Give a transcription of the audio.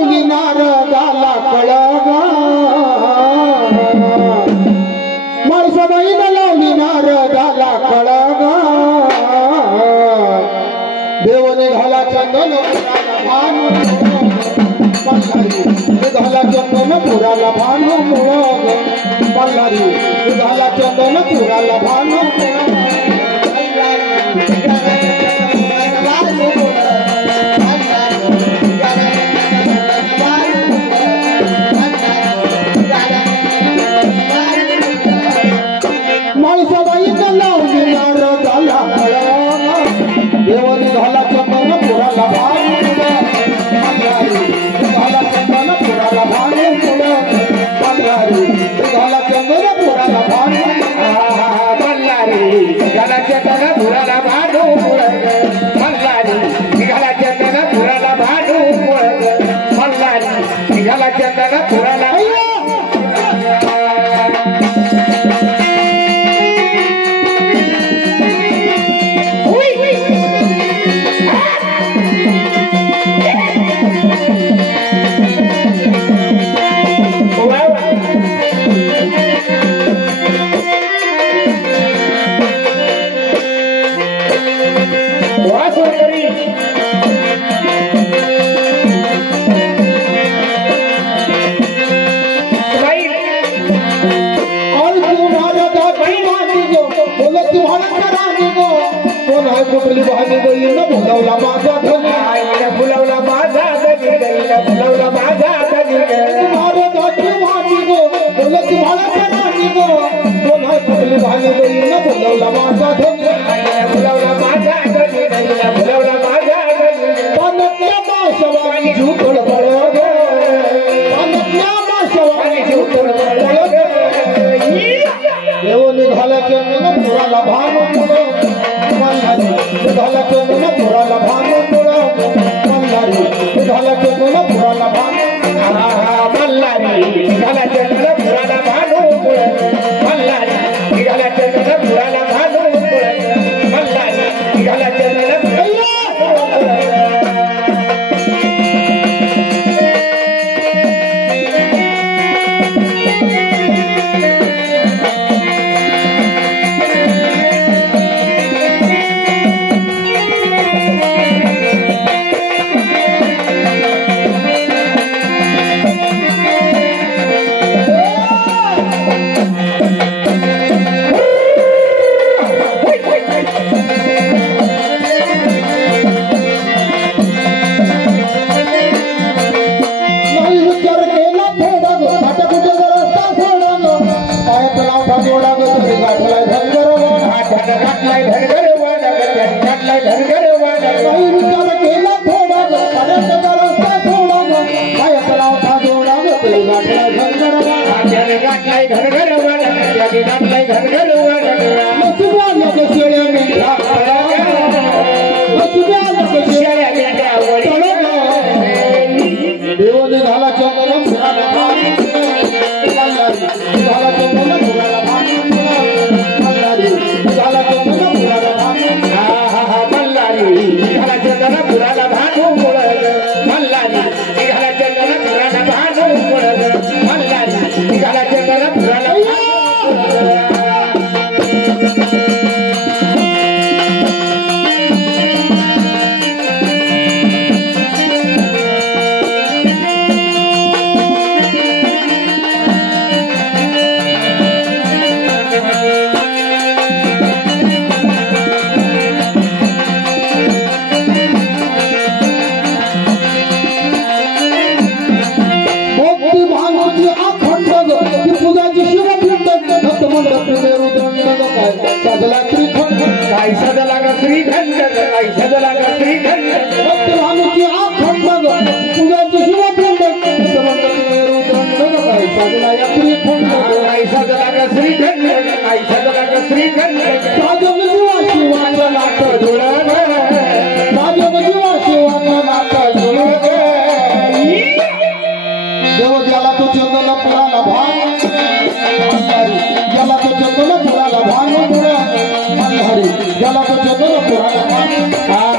लावली नारदाला कळग माळसाबाईनं लावली नारदाला कळग देव निघाला चंदन निघाला चंदन पुराला भानू मुळग मल्हारी निघाला चंदन पुराला भानू माळसाबाईनं लावली नारदाला कळग देव निघाला चंदन पुराला भानू मल्हारी निघाला चंदन पुराला भानू मुळग मल्हारी निघाला चंदन पुराला भानू मल्हारी निघाला चंदन पुराला भानू मुळग मल्हारी निघाला चंदन पुराला भानू मुळग मल्हारी निघाला चंदन पुराला कुठली भाजी गईन फुलवला माझा धनी फुलवला माझा धनी फुलवला माझा धनी महाराजाची भाजी गो फुलती भाड्याच्या राणी गो कोणा कुठली भाजी गईन फुलवला माझा धनी फुलवला माझा धनी फुलवला माझा धनी पाण्यातल्या माशवानी झुकड पडग पाण्यातल्या माशवानी झुकड पडग देव निघाला चंदन पुराला भानू मुळग मल्हारी निघाला चंदन पुराला भानू मुळग मल्हारी निघाला चंदन पुराला भानू मल्हारी निघाला चंदन पुराला भानू मुळग मल्हारी निघाला चंदन पुराला भानू मुळग मल्हारी निघाला चंदन ज्याला तो चंदन पुराला